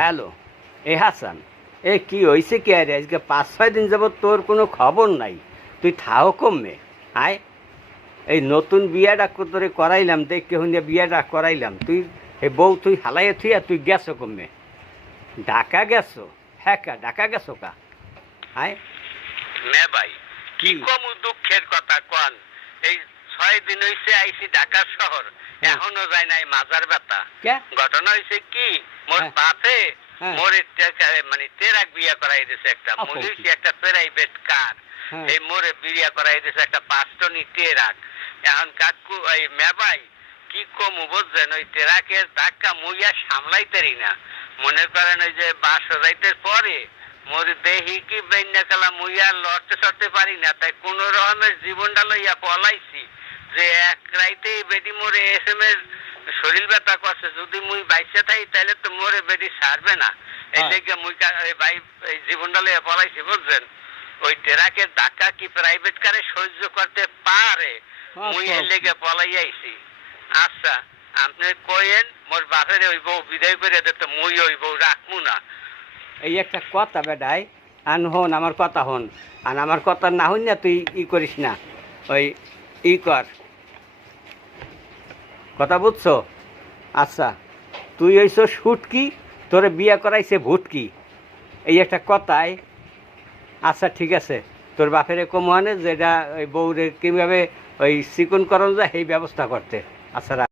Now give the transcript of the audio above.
Hello, এ হাসান, এ কি হয়েছে কি? আরে আজকে 5-6 দিন যাব তোর কোনো খবর নাই। তুই থাও কমে আয়। এই নতুন বিয়াটা তোরে করাইলাম, দেখে শুনিয়া বিয়াটা করাইলাম, তুই এই বউ তুই হালাইয়া থুইয়া তুই গেছো কমে? ঢাকা গেছো? হ্যাঁ কা ঢাকা গেছো কা? আয় মে ভাই কি কম দুঃখের কথা কন। এই 6 দিন হইছে আইছি ঢাকা শহর, এখনো যায় নাই মাজার ব্যথা। ঘটনা হইছে কি, মোর বাপে মোর মানে তেরাক বিয়া করাই দিছে একটা, মুলিশি একটা প্রাইভেট কার, এই মোরে বিয়া করাই দিছে একটা 5 টনি তেরাক। এখন কাকু এই মে ভাই কি কম বুঝছেন, ওই তেরাকের ধাক্কা মুইয়া সামলাইতেরি না। মনে করেন ওই যে বাস যাইতে পরে মোর দেহি কি বেন্যা কালা মুইয়া লড়তে চড়তে পারি না, তাই কোন রকমের জীবনটা লইয়া পলাইছি যে এক রাইতেই বেডি মোরে এসএমএস শরীর ব্যথা করছে, যদি মুই বাইসে থাকি তাহলে তো মোরে বেডি ছাড়বে না। এই লেগে মুই ভাই এই জীবনটা লইয়া পলাইছি বুঝছেন। ওই ট্রাকের ধাক্কা কি প্রাইভেট কারে সহ্য করতে পারে, মুই এই লেগে পলাই আইছি। আচ্ছা আপনি কইেন মোর বাপের ওই বউ বিদায় করে দিতে, মুই ওই বউ রাখবো না। এই একটা কথা বেটাই, আন হন আমার কথা হন, আর আমার কথা না হন না তুই ই করিস না, ওই ই কর কথা বুঝছো? আচ্ছা তুই হইছ সুটকি, তোরে বিয়া করাইছে ভুটকি, এই একটা কথাই। আচ্ছা ঠিক আছে, তোর বাপের কমনে যেটা ওই বউরে কীভাবে ওই চিকন করণ যায় সেই ব্যবস্থা করতে। আচ্ছা।